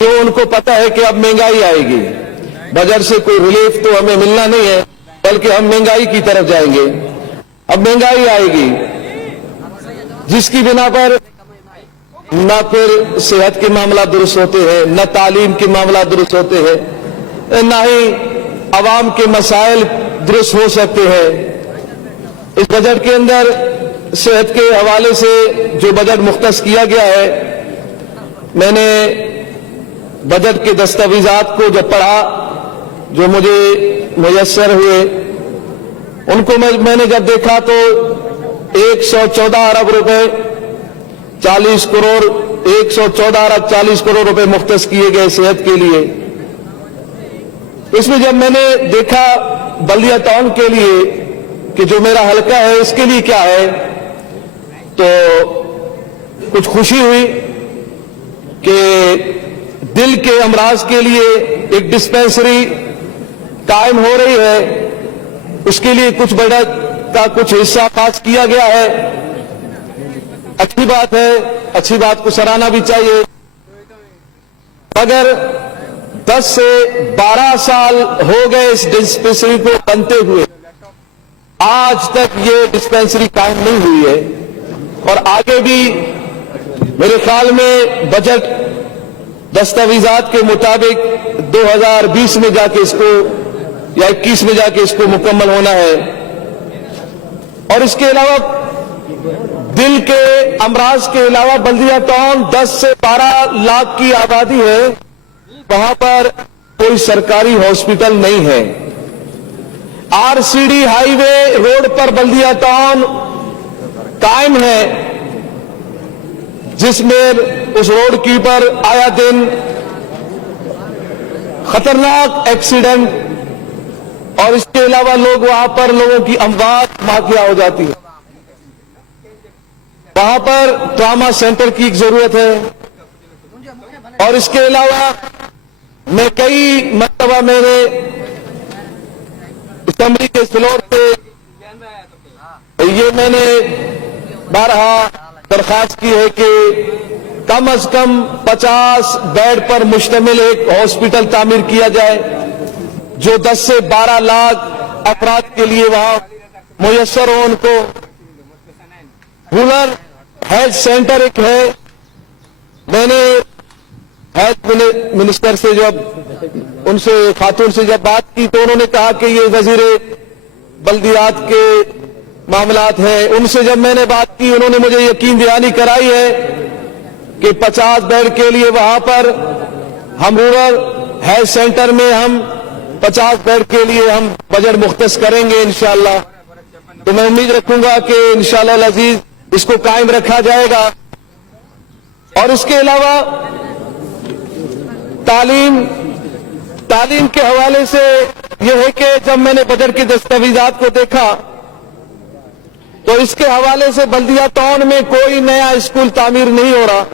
तो उनको पता है कि अब महंगाई आएगी, बजट से कोई रिलीफ तो हमें मिलना नहीं है, बल्कि हम महंगाई की तरफ जाएंगे। अब महंगाई आएगी जिसकी बिना पर न फिर सेहत के मामला दुरुस्त होते हैं, न तालीम के मामला दुरुस्त होते हैं, न ही अवाम के मसाइल दुरुस्त हो सकते हैं। इस बजट के अंदर सेहत के हवाले से जो बजट मुख्तस किया गया है, मैंने बजट के दस्तावेजात को जब पढ़ा जो मुझे मुयस्सर हुए, उनको मैंने जब देखा तो 114 अरब रुपए 40 करोड़ 114 अरब 40 करोड़ रुपए मुख्तस किए गए सेहत के लिए। इसमें जब मैंने देखा बल्दिया टाउन के लिए कि जो मेरा हलका है इसके लिए क्या है, तो कुछ खुशी हुई कि दिल के अमराज के लिए एक डिस्पेंसरी कायम हो रही है, उसके लिए कुछ बजट का कुछ हिस्सा पास किया गया है। अच्छी बात है, अच्छी बात को सराहना भी चाहिए। मगर 10 से 12 साल हो गए इस डिस्पेंसरी को बनते हुए, आज तक ये डिस्पेंसरी कायम नहीं हुई है, और आगे भी मेरे ख्याल में बजट दस्तावेजात के मुताबिक 2020 में जाके इसको या 21 में जाके इसको मुकम्मल होना है। और इसके अलावा दिल के अमराज के अलावा बल्दिया टाउन 10 से 12 लाख की आबादी है, वहां पर कोई सरकारी हॉस्पिटल नहीं है। आरसीडी हाईवे रोड पर बल्दिया टाउन कायम है, जिसमें उस रोड की पर आया दिन खतरनाक एक्सीडेंट और इसके अलावा वहां पर लोगों की अमवात वाक़या हो जाती है। वहां पर ट्रामा सेंटर की जरूरत है। और इसके अलावा मैं कई मरतबा मेरे असेंबली के फ्लोर पे ये मैंने बारहा दरखास्त की है कि कम अज कम 50 बेड पर मुश्तमिल एक हॉस्पिटल तामीर किया जाए, जो 10 से 12 लाख अफराद के लिए वहां मुयस्सर हो उनको। रूरल हेल्थ सेंटर एक है। मैंने हेल्थ मिनिस्टर से जब उनसे खातून से जब बात की तो उन्होंने कहा कि ये वजीरे बल्दियात के मामलात हैं। उनसे जब मैंने बात की उन्होंने मुझे यकीन दहानी कराई है कि 50 बेड के लिए वहां पर हम रूरल हेल्थ सेंटर में हम 50 बेड के लिए हम बजट मुख्तस करेंगे इंशाअल्लाह। तो मैं उम्मीद रखूंगा कि इंशाअल्लाह अजीज इसको कायम रखा जाएगा। और इसके अलावा तालीम के हवाले से यह है कि जब मैंने बजट के दस्तावेजात को देखा तो इसके हवाले से बल्दिया टाउन में कोई नया स्कूल तामीर नहीं हो रहा,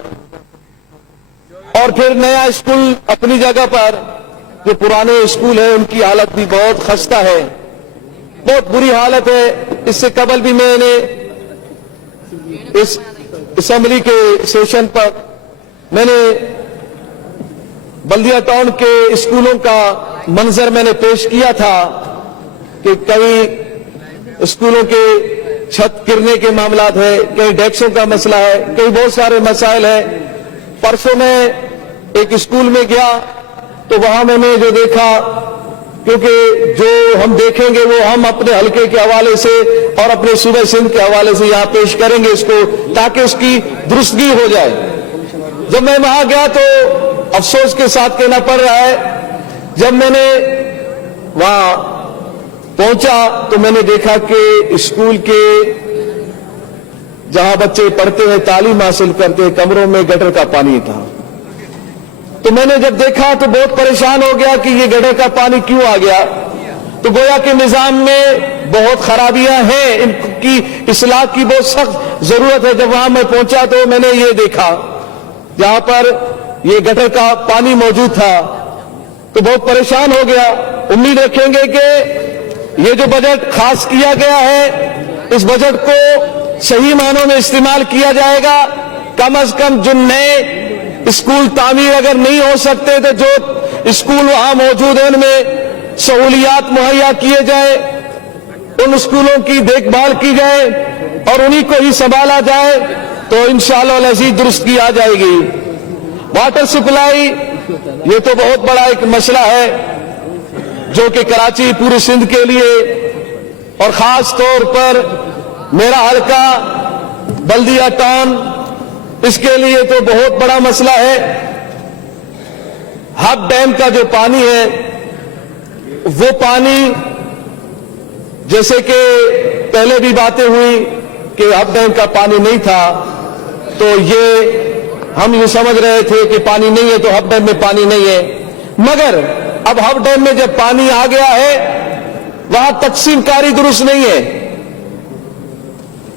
और फिर नया स्कूल अपनी जगह पर जो पुराने स्कूल है उनकी हालत भी बहुत खस्ता है, बहुत बुरी हालत है। इससे कबल भी मैंने इस असेंबली के सेशन पर मैंने बल्दिया टाउन के स्कूलों का मंजर मैंने पेश किया था कि कई स्कूलों के छत गिरने के मामलात है, कई डेस्कों का मसला है, कई बहुत सारे मसाइल है। परसों मैं एक स्कूल में गया तो वहां मैंने जो देखा, क्योंकि जो हम देखेंगे वो हम अपने हलके के हवाले से और अपने सूबे सिंध के हवाले से यहां पेश करेंगे इसको, ताकि उसकी दुरुस्तगी हो जाए। जब मैं वहां गया तो अफसोस के साथ कहना पड़ रहा है, जब मैंने वहां पहुंचा तो मैंने देखा कि स्कूल के जहां बच्चे पढ़ते हैं तालीम हासिल करते हैं कमरों में गटर का पानी था। तो मैंने जब देखा तो बहुत परेशान हो गया कि ये गटर का पानी क्यों आ गया। तो गोया के निजाम में बहुत खराबियां हैं, इनकी इस्लाह की बहुत सख्त जरूरत है। जब वहां मैं पहुंचा तो मैंने ये देखा जहां पर ये गटर का पानी मौजूद था तो बहुत परेशान हो गया। उम्मीद रखेंगे कि ये जो बजट खास किया गया है इस बजट को सही मानों में इस्तेमाल किया जाएगा। कम अज कम जो नए स्कूल तामीर अगर नहीं हो सकते तो जो स्कूल वहां मौजूद है उनमें सहूलियात मुहैया किए जाए, उन स्कूलों की देखभाल की जाए और उन्हीं को ही संभाला जाए तो इंशाअल्लाह अज़ीज दुरुस्त की आ जाएगी। वाटर सप्लाई ये तो बहुत बड़ा एक मसला है जो कि कराची पूरे सिंध के लिए और खास तौर पर मेरा हल्का बल्दिया टाउन, इसके लिए तो बहुत बड़ा मसला है। हब डैम का जो पानी है वो पानी, जैसे कि पहले भी बातें हुई कि हब डैम का पानी नहीं था तो ये हम ये समझ रहे थे कि पानी नहीं है तो हब डैम में पानी नहीं है, मगर अब हब डैम में जब पानी आ गया है वहां तकसीम कारी दुरुस्त नहीं है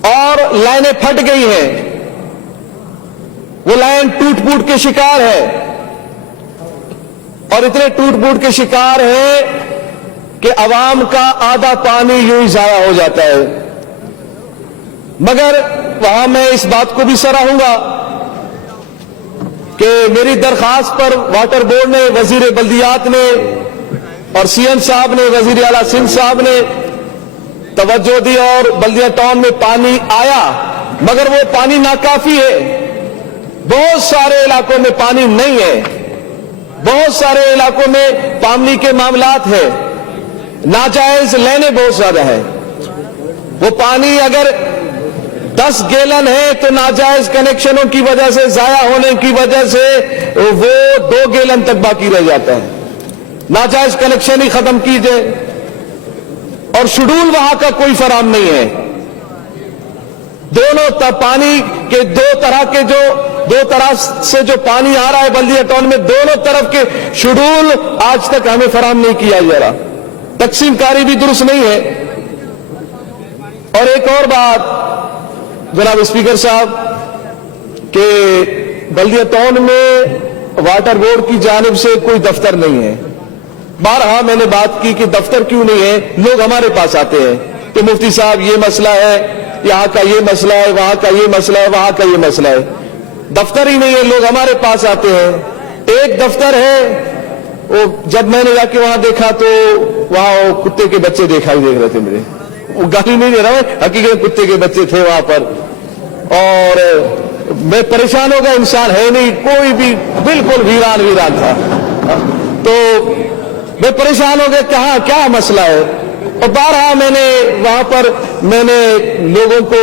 और लाइनें फट गई हैं, वो लाइन टूट फूट के शिकार है और इतने टूट फूट के शिकार है कि अवाम का आधा पानी यूं ही जाया हो जाता है। मगर वहां मैं इस बात को भी सराहूंगा कि मेरी दरखास्त पर वाटर बोर्ड ने, वजीर बल्दियात ने और सीएम साहब ने, वजीर आला सिंध साहब ने तवज्जो दी और बल्दिया टाउन में पानी आया, मगर वो पानी नाकाफी है। बहुत सारे इलाकों में पानी नहीं है, बहुत सारे इलाकों में पानी के मामलात है, नाजायज लेने बहुत ज्यादा है। वो पानी अगर 10 गैलन है तो नाजायज कनेक्शनों की वजह से, जाया होने की वजह से वो 2 गैलन तक बाकी रह जाता है। नाजायज कनेक्शन ही खत्म कीजिए और शेड्यूल वहां का कोई फराम नहीं है। दोनों पानी के दो तरह से जो पानी आ रहा है बल्दिया टाउन में, दोनों तरफ के शेड्यूल आज तक हमें फराम नहीं किया जा रहा, तकसीम कारी भी दुरुस्त नहीं है। और एक और बात जनाब स्पीकर साहब कि बल्दिया टाउन में वाटर बोर्ड की जानिब से कोई दफ्तर नहीं है। बारहा मैंने बात की कि दफ्तर क्यों नहीं है, लोग हमारे पास आते हैं कि मुफ्ती साहब ये मसला है, यहां का ये मसला है, वहां का ये मसला है, वहां का ये मसला है। दफ्तर ही नहीं है, लोग हमारे पास आते हैं। एक दफ्तर है, वो जब मैंने जाके वहां देखा तो वहां वो कुत्ते के बच्चे दिखाई दे रहे थे मेरे, वो गाली नहीं दे रहा हूं, हकीकत कुत्ते के बच्चे थे वहां पर और मैं परेशान हो गया, इंसान है नहीं कोई भी, बिल्कुल वीरान वीरान था। तो मैं परेशान हो गया कहां क्या मसला है। और बारहा मैंने वहां पर लोगों को,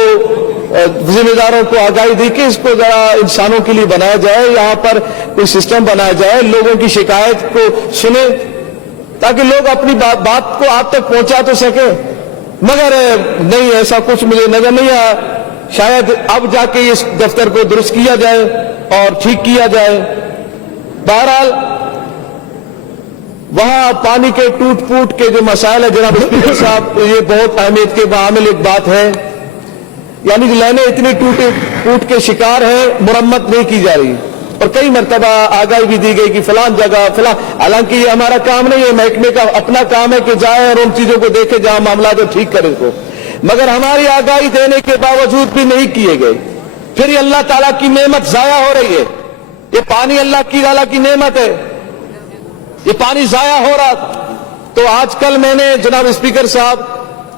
जिम्मेदारों को आगाही दी कि इसको जरा इंसानों के लिए बनाया जाए, यहां पर कोई सिस्टम बनाया जाए, लोगों की शिकायत को सुने ताकि लोग अपनी बात को आप तक पहुंचा तो सके। मगर नहीं, ऐसा कुछ मुझे नजर नहीं आया। शायद अब जाके इस दफ्तर को दुरुस्त किया जाए और ठीक किया जाए। बहरहाल वहां पानी के टूट फूट के जो मसाइल है जनाब स्पीकर साहब, ये बहुत अहमियत के बामिल एक बात है, यानी कि लाइनें इतनी टूट के शिकार है, मुरम्मत नहीं की जा रही और कई मरतबा आगाही भी दी गई कि फलान जगह फलान, हालांकि ये हमारा काम नहीं है, महकमे का अपना काम है कि जाए और उन चीजों को देखे जहां मामला जो ठीक करे को, मगर हमारी आगाही देने के बावजूद भी नहीं किए गए। फिर ये अल्लाह ताला की नेमत जाया हो रही है। ये पानी अल्लाह की नेमत है, ये पानी जाया हो रहा। तो आजकल मैंने जनाब स्पीकर साहब,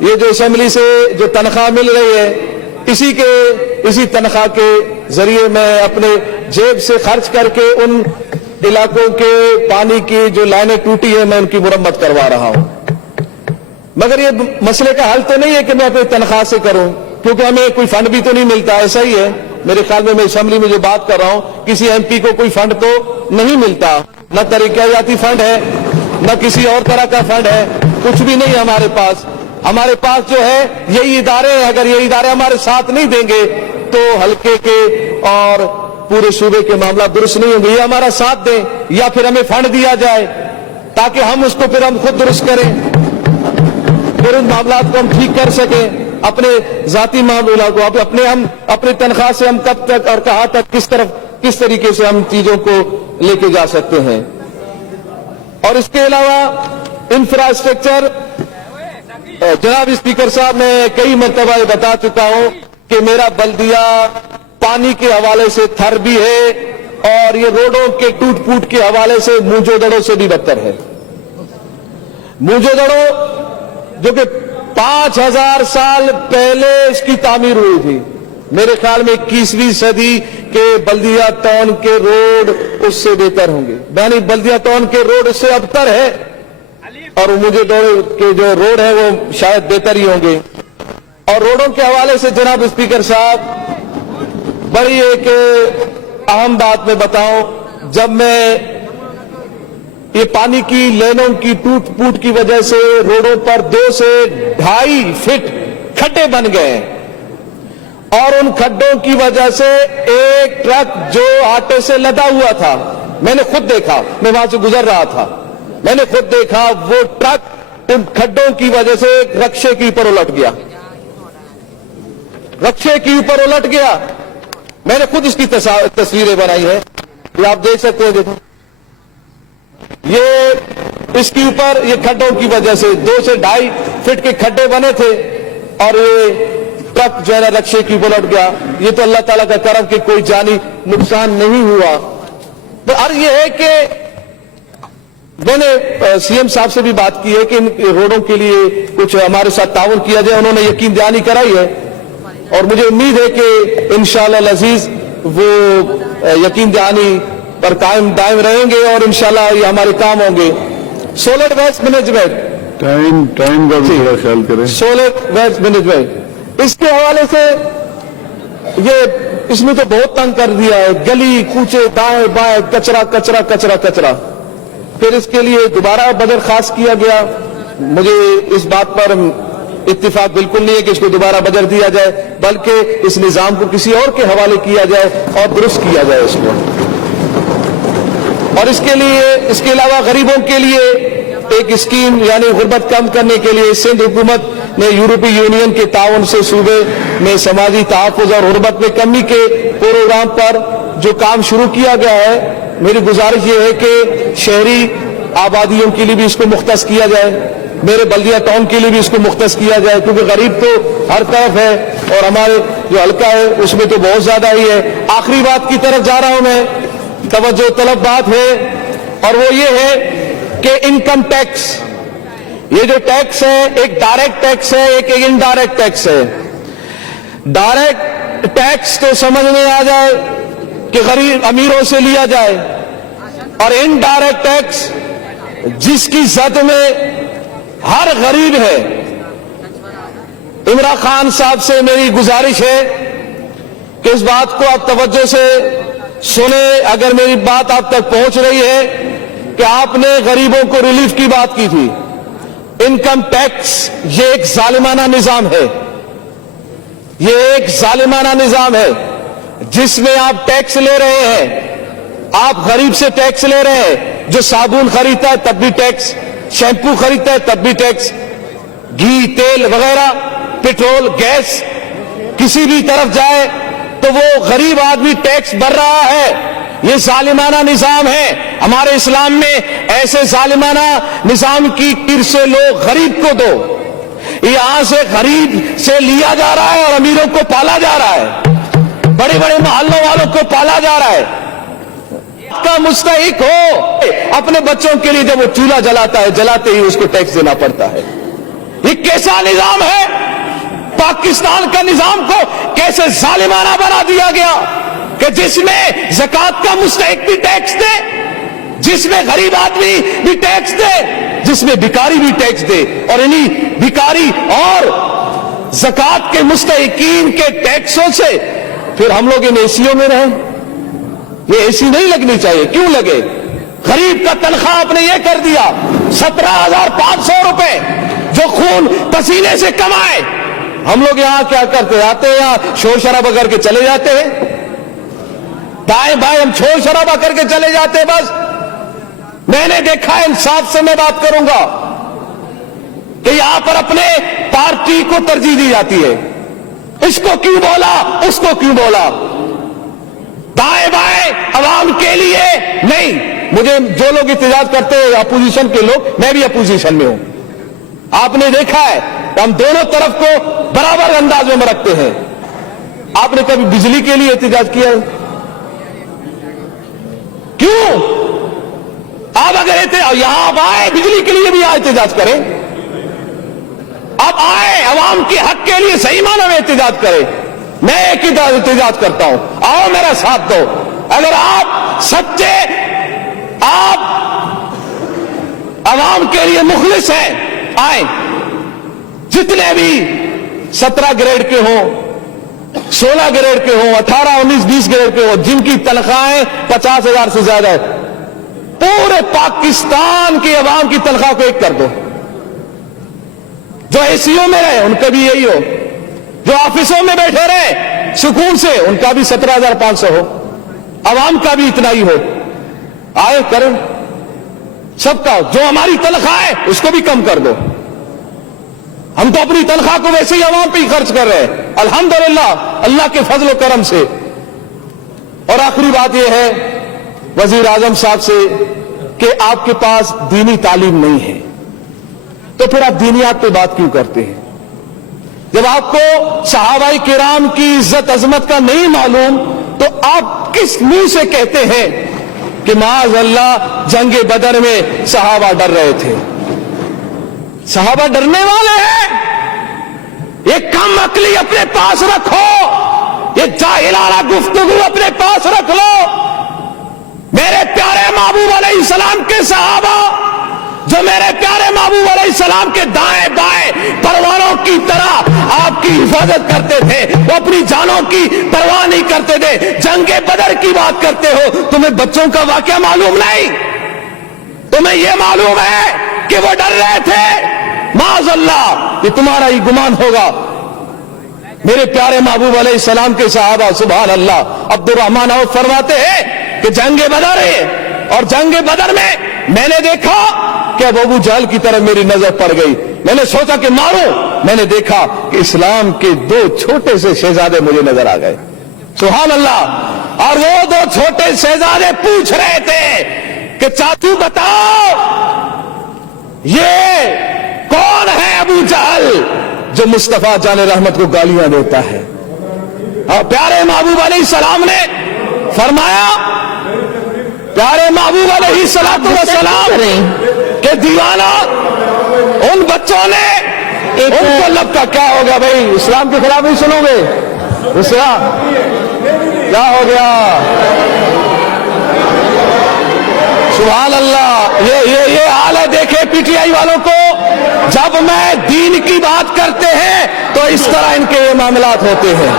ये जो असेंबली से जो तनख्वाह मिल रही है, इसी तनख्वाह के जरिए मैं अपने जेब से खर्च करके उन इलाकों के पानी की जो लाइनें टूटी है मैं उनकी मुरम्मत करवा रहा हूं। मगर ये मसले का हल तो नहीं है कि मैं अपनी तनख्वाह से करूं, क्योंकि हमें कोई फंड भी तो नहीं मिलता। ऐसा ही है मेरे ख्याल में, मैं असेंबली में जो बात कर रहा हूं, किसी एमपी को कोई फंड तो नहीं मिलता, न तरीकायाती फंड है, न किसी और तरह का फंड है, कुछ भी नहीं हमारे पास। हमारे पास जो है यही इदारे हैं। अगर ये इदारे हमारे साथ नहीं देंगे तो हल्के के और पूरे सूबे के मामला दुरुस्त नहीं होंगे। ये हमारा साथ दें या फिर हमें फंड दिया जाए ताकि हम उसको फिर हम खुद दुरुस्त करें, फिर उन मामला को हम ठीक कर सकें। अपने जाती मामला को हम अपनी तनख्वाह से हम कब तक और कहां तक किस तरीके से हम चीजों को लेके जा सकते हैं। और इसके अलावा इंफ्रास्ट्रक्चर, जनाब स्पीकर साहब, मैं कई मरतबा ये बता चुका हूं कि मेरा बल्दिया पानी के हवाले से थर भी है اور یہ روڈوں کے ٹوٹ پوٹ کے حوالے سے موجودڑوں سے بھی بدتر ہے. موجودڑوں جو کہ 5000 سال پہلے اس کی تعمیر ہوئی تھی, میرے خیال میں 21ویں صدی کے بلدیہ ٹاؤن کے روڈ اس سے بہتر ہوں گے. یعنی بلدیہ ٹاؤن کے روڈ اس سے ابتر ہے اور موجودڑوں کے جو روڈ ہیں وہ شاید بہتر ہی ہوں گے. اور روڈوں کے حوالے سے جناب اسپیکر صاحب بڑی ایک اہم بات میں بتاؤں, جب میں یہ پانی کی لینوں کی ٹوٹ پوٹ کی وجہ سے روڈوں پر 2 سے 2.5 فٹ کھڈے بن گئے اور ان کھڈوں کی وجہ سے ایک ٹرک جو آٹے سے لدا ہوا تھا, میں نے خود دیکھا, میں وہاں سے گزر رہا تھا, میں نے خود دیکھا وہ ٹرک ان کھڈوں کی وجہ سے رکشے کے اوپر الٹ گیا, رکشے کے اوپر الٹ گیا. میں نے خود اس کی تصویریں بنائی ہیں, یہ آپ دیکھ سکتے ہیں. دیکھو یہ اس کے اوپر یہ کھڈوں کی وجہ سے 2 سے 2.5 فٹ کے کھڈے بنے تھے اور یہ ٹرک جو ہے نا رکشے کے اوپر الٹ گیا. یہ تو اللہ تعالیٰ کا کرم کہ کوئی جانی نقصان نہیں ہوا. تو اور یہ ہے کہ میں نے سی ایم صاحب سے بھی بات کی ہے کہ ان روڈوں کے لیے کچھ ہمارے ساتھ تعاون کیا جائے. انہوں نے یقین دہانی کرائی ہے اور مجھے امید ہے کہ انشاءاللہ العزیز وہ یقین دہانی پر قائم دائم رہیں گے اور انشاءاللہ یہ ہمارے کام ہوں گے. سولر ویسٹ مینجمنٹ, ٹائم کا بھی تھوڑا خیال کریں. سولر ویسٹ مینجمنٹ اس کے حوالے سے یہ اس میں تو بہت تنگ کر دیا ہے. گلی کوچے دائیں بائیں کچرا کچرا کچرا کچرا. پھر اس کے لیے دوبارہ بجٹ خاص کیا گیا. مجھے اس بات پر اتفاق بالکل نہیں ہے کہ اس کو دوبارہ بجٹ دیا جائے, بلکہ اس نظام کو کسی اور کے حوالے کیا جائے اور درست کیا جائے اس کو. اور اس کے علاوہ غریبوں کے لیے ایک اسکیم یعنی غربت کم کرنے کے لیے سندھ حکومت نے یورپی یونین کے تعاون سے صوبے میں سماجی تحفظ اور غربت میں کمی کے پروگرام پر جو کام شروع کیا گیا ہے, میری گزارش یہ ہے کہ شہری آبادیوں کے لیے بھی اس کو مختص کیا جائے, میرے بلدیہ ٹاؤن کے لیے بھی اس کو مختص کیا جائے, کیونکہ غریب تو ہر طرف ہے اور ہمارے جو حلقہ ہے اس میں تو بہت زیادہ ہی ہے. آخری بات کی طرف جا رہا ہوں میں, توجہ طلب بات ہے اور وہ یہ ہے کہ انکم ٹیکس, یہ جو ٹیکس ہے ایک ڈائریکٹ ٹیکس ہے ایک انڈائریکٹ ٹیکس ہے. ڈائریکٹ ٹیکس تو سمجھ میں آ جائے کہ غریب امیروں سے لیا جائے, اور انڈائریکٹ ٹیکس جس کی زد میں ہر غریب ہے. عمران خان صاحب سے میری گزارش ہے کہ اس بات کو آپ توجہ سے سنیں, اگر میری بات آپ تک پہنچ رہی ہے کہ آپ نے غریبوں کو ریلیف کی بات کی تھی. انکم ٹیکس یہ ایک ظالمانہ نظام ہے, یہ ایک ظالمانہ نظام ہے جس میں آپ ٹیکس لے رہے ہیں. آپ غریب سے ٹیکس لے رہے ہیں, جو صابن خریدتا ہے تب بھی ٹیکس, شیمپو خریدتا ہے تب بھی ٹیکس, گھی تیل وغیرہ پیٹرول گیس کسی بھی طرف جائے تو وہ غریب آدمی ٹیکس بھر رہا ہے. یہ ظالمانہ نظام ہے. ہمارے اسلام میں ایسے ظالمانہ نظام کی کیر سے لوگ غریب کو دو, یہاں سے غریب سے لیا جا رہا ہے اور امیروں کو پالا جا رہا ہے, بڑے بڑے محلوں والوں کو پالا جا رہا ہے. کا مستحق ہو اپنے بچوں کے لیے جب وہ چولہا جلاتا ہے جلاتے ہی اس کو ٹیکس دینا پڑتا ہے. یہ کیسا نظام ہے؟ پاکستان کا نظام کو کیسے ظالمانہ بنا دیا گیا کہ جس میں زکوٰۃ کا مستحق بھی ٹیکس دے, جس میں غریب آدمی بھی ٹیکس دے, جس میں بھکاری بھی ٹیکس دے, اور انہی بھکاری اور زکوٰۃ کے مستحقین کے ٹیکسوں سے پھر ہم لوگ ان ایسیوں میں رہیں. یہ ایسی نہیں لگنی چاہیے, کیوں لگے؟ غریب کا تنخواہ آپ نے یہ کر دیا 17,500 روپے جو خون پسینے سے کمائے. ہم لوگ یہاں کیا کرتے ہیں, آتے ہیں یہاں شور شرابہ کر کے چلے جاتے ہیں, دائیں بائیں ہم شور شرابہ کر کے چلے جاتے ہیں. بس میں نے دیکھا, انصاف سے میں بات کروں گا کہ یہاں پر اپنے پارٹی کو ترجیح دی جاتی ہے. اس کو کیوں بولا, اس کو کیوں بولا, دائیں بائیں عوام کے لیے نہیں. مجھے جو لوگ احتجاج کرتے ہیں اپوزیشن کے لوگ, میں بھی اپوزیشن میں ہوں. آپ نے دیکھا ہے ہم دونوں طرف کو برابر انداز میں رکھتے ہیں. آپ نے کبھی بجلی کے لیے احتجاج کیا ہے؟ کیوں؟ آپ اگر یہاں آپ آئے بجلی کے لیے بھی احتجاج کریں، آپ آئے عوام کے حق کے لیے صحیح معنی میں احتجاج کریں. میں ایک ہی احتجاج کرتا ہوں، آؤ میرا ساتھ دو. اگر آپ سچے، آپ عوام کے لیے مخلص ہیں، آئیں. جتنے بھی 17 گریڈ کے ہوں، 16 گریڈ کے ہوں، 18 19 20 گریڈ کے ہوں، جن کی تنخواہیں 50,000 سے زیادہ ہے، پورے پاکستان کے عوام کی تنخواہ کو ایک کر دو. جو اے سی او میں رہے ان کا بھی یہی ہو، جو آفسوں میں بیٹھے رہے سکون سے ان کا بھی 17,500 ہو، عوام کا بھی اتنا ہی ہو. آئے کریں سب کا. جو ہماری تنخواہ ہے اس کو بھی کم کر دو. ہم تو اپنی تنخواہ کو ویسے ہی عوام پہ ہی خرچ کر رہے ہیں الحمدللہ اللہ کے فضل و کرم سے. اور آخری بات یہ ہے وزیر اعظم صاحب سے کہ آپ کے پاس دینی تعلیم نہیں ہے تو پھر آپ دینیات پہ بات کیوں کرتے ہیں؟ جب آپ کو صحابہ کرام کی عزت عظمت کا نہیں معلوم تو آپ کس منہ سے کہتے ہیں کہ معاذ اللہ جنگ بدر میں صحابہ ڈر رہے تھے؟ صحابہ ڈرنے والے ہیں. یہ کم عقلی اپنے پاس رکھو، یہ جاہلانہ گفتگو اپنے پاس رکھ لو. میرے پیارے محبوب علیہ السلام کے صحابہ جو میرے پیارے محبوب علیہ السلام کے دائیں بائیں پروانوں کی طرح آپ کی حفاظت کرتے تھے، وہ اپنی جانوں کی پرواہ نہیں کرتے تھے. جنگ بدر کی بات کرتے ہو، تمہیں بچوں کا واقعہ معلوم نہیں؟ تمہیں یہ معلوم ہے کہ وہ ڈر رہے تھے؟ معاذ اللہ یہ تمہارا ہی گمان ہوگا. میرے پیارے محبوب علیہ السلام کے صحابہ سبحان اللہ عبد الرحمن عوف فرماتے ہیں کہ جنگ بدر ہے، اور جنگ بدر میں میں نے دیکھا کہ اب ابو جہل کی طرف میری نظر پڑ گئی. میں نے سوچا کہ ماروں، میں نے دیکھا کہ اسلام کے 2 چھوٹے سے شہزادے مجھے نظر آ گئے. سبحان اللہ. اور وہ 2 چھوٹے شہزادے پوچھ رہے تھے کہ چاچو بتاؤ یہ کون ہے ابو جہل جو مصطفیٰ جان رحمت کو گالیاں دیتا ہے؟ اور پیارے محبوب علیہ السلام نے فرمایا، پیارے محبوب علیہ السلام کہ دیوانہ ان بچوں نے ان کو لب کا کیا ہو گیا بھائی؟ اسلام کے خلاف نہیں سنو گے؟ اسلام کیا ہو گیا؟ سبحان اللہ. یہ حال ہے. دیکھیں پی ٹی آئی والوں کو جب میں دین کی بات کرتے ہیں تو اس طرح ان کے یہ معاملات ہوتے ہیں.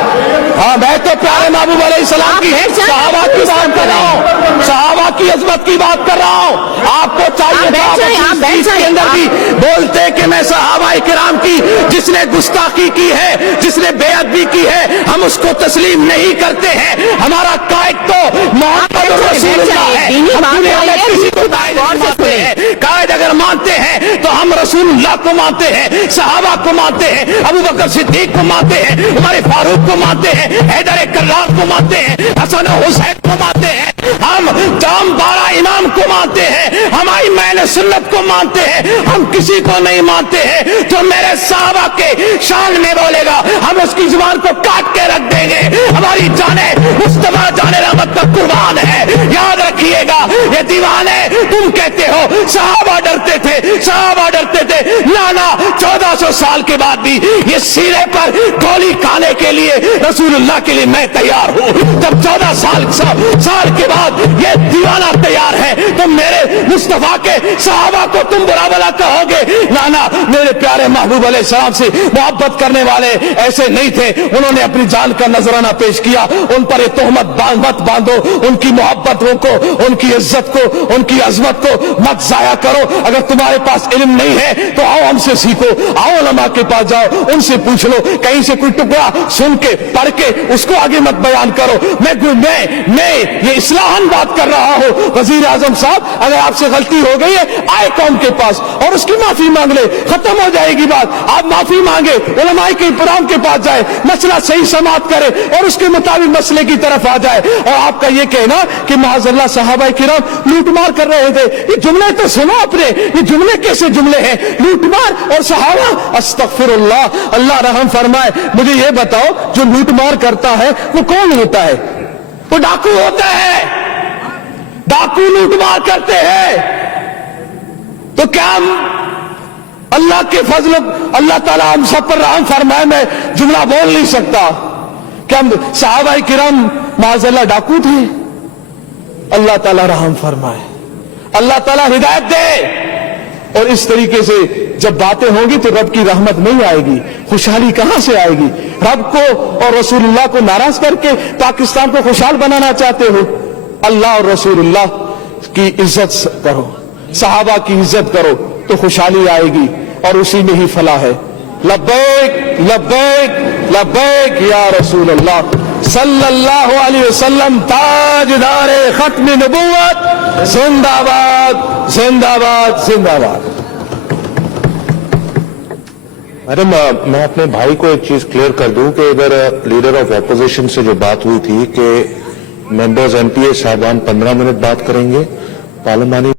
ہاں میں تو پیارے محبوب علیہ السلام کی صحابہ کی بات کر رہا ہوں، صحابہ کی عظمت کی بات کر رہا ہوں. آپ کو چاہیے تھا اس کے اندر بھی بولتے کہ میں صحابہ کرام کی جس نے گستاخی کی ہے، جس نے بے ادبی کی ہے، ہم اس کو تسلیم نہیں کرتے ہیں. ہمارا قائد تو محمد رسول اللہ ہے. ہم دنیا میں کسی کو قائد نہیں مانتے ہیں. قائد اگر مانتے ہیں تو ہم رسول اللہ کو مانتے ہیں، صحابہ کو مانتے ہیں، ابو بکر صدیق کو مانتے ہیں، عمر فاروق کو مانتے ہیں، حیدر کرار کو مانتے ہیں، حسن حسین کو مانتے ہیں، ہم جام 12 امام کو مانتے ہیں، ہم ائمہ سنت کو مانتے ہیں. ہم کسی کو نہیں مانتے ہیں جو میرے صحابہ کے شان میں بولے گا ہم اس کی زبان کو کاٹ کے رکھ دیں گے. ہماری جانیں مصطفیٰ جان رحمت کا قربان ہے. یاد رکھیے گا یہ دیوانے تم کہتے ہو صحابہ ڈرتے تھے، صحابہ ڈرتے تھے. لانا 1400 سال کے بعد بھی یہ سینے پر گولی کھانے کے لیے رسول اللہ کے لیے میں تیار ہوں. جب 14 سال کے بعد یہ دیوانہ تیار ہے تو میرے مصطفیٰ کے صحابہ کو تم برا بلا کہو گے؟ لانا میرے پیارے محبوب علیہ السلام سے محبت کرنے والے ایسے نہیں تھے. انہوں نے اپنی جان کا نذرانہ پیش کیا. ان پر یہ تہمت مت باندھو. ان کی محبتوں کو، ان کی عزت کو، ان کی عظمت کو مت ضائع کرو. اگر تمہارے پاس علم نہیں ہے تو آؤ ہم سے سیکھو، آؤ علماء کے پاس جاؤ، ان سے پوچھ لو. کہیں سے کوئی ٹکڑا سن کے پڑھ کے اس کو آگے مت بیان کرو. میں یہ اصلاحاً بات کر رہا ہوں. وزیر اعظم صاحب اگر آپ سے غلطی ہو گئی ہے آئے قوم کے پاس اور اس کی معافی مانگ لے، ختم ہو جائے گی بات. آپ معافی مانگے، علماء کے کرام کے پاس جائے، مسئلہ صحیح سماعت کرے اور اس کے مطابق مسئلے کی طرف آ جائے. اور آپ کا یہ کہنا کہ معاذ اللہ صحابہ کرام لوٹ مار کر رہے تھے، یہ جملے تو سنو اپنے. یہ جملے کیسے جملے ہیں؟ لوٹ مار اور صحابہ. استغفر اللہ. اللہ رحم فرمائے. مجھے یہ بتاؤ جو لوٹ مار کرتا ہے وہ کون ہوتا ہے؟ وہ ڈاکو ہوتا ہے. डाकू लूटमार करते हैं, तो क्या हम अल्लाह के फजल, अल्लाह ताला हम सब पर रहम फरमाए, मैं जुमला बोल नहीं सकता। क्या हम सहाबाए किराम माज़अल्लाह डाकू थे? अल्लाह ताला रहम फरमाए, अल्लाह ताला हिदायत दे। और इस तरीके से जब बातें होंगी तो रब की रहमत नहीं आएगी, खुशहाली कहां से आएगी? रब को और रसूलुल्लाह को नाराज करके पाकिस्तान को खुशहाल बनाना चाहते हो? अल्लाह और रसूलुल्लाह की इज्जत करो, सहाबा की इज्जत करो, तो खुशहाली आएगी और उसी में ही फलाह है। लब्बैक लब्बैक लब्बैक या रसूल अल्लाह सल्लल्लाहु अलैहि वसल्लम, ताजदारे खत्म नबुव्वत, जिंदाबाद जिंदाबाद जिंदाबाद। मैडम, मैं अपने भाई को एक चीज क्लियर कर दूं कि इधर लीडर ऑफ ऑपोजिशन से जो बात हुई थी कि मेंबर्स एमपीए साहबान 15 मिनट बात करेंगे, पार्लिमानी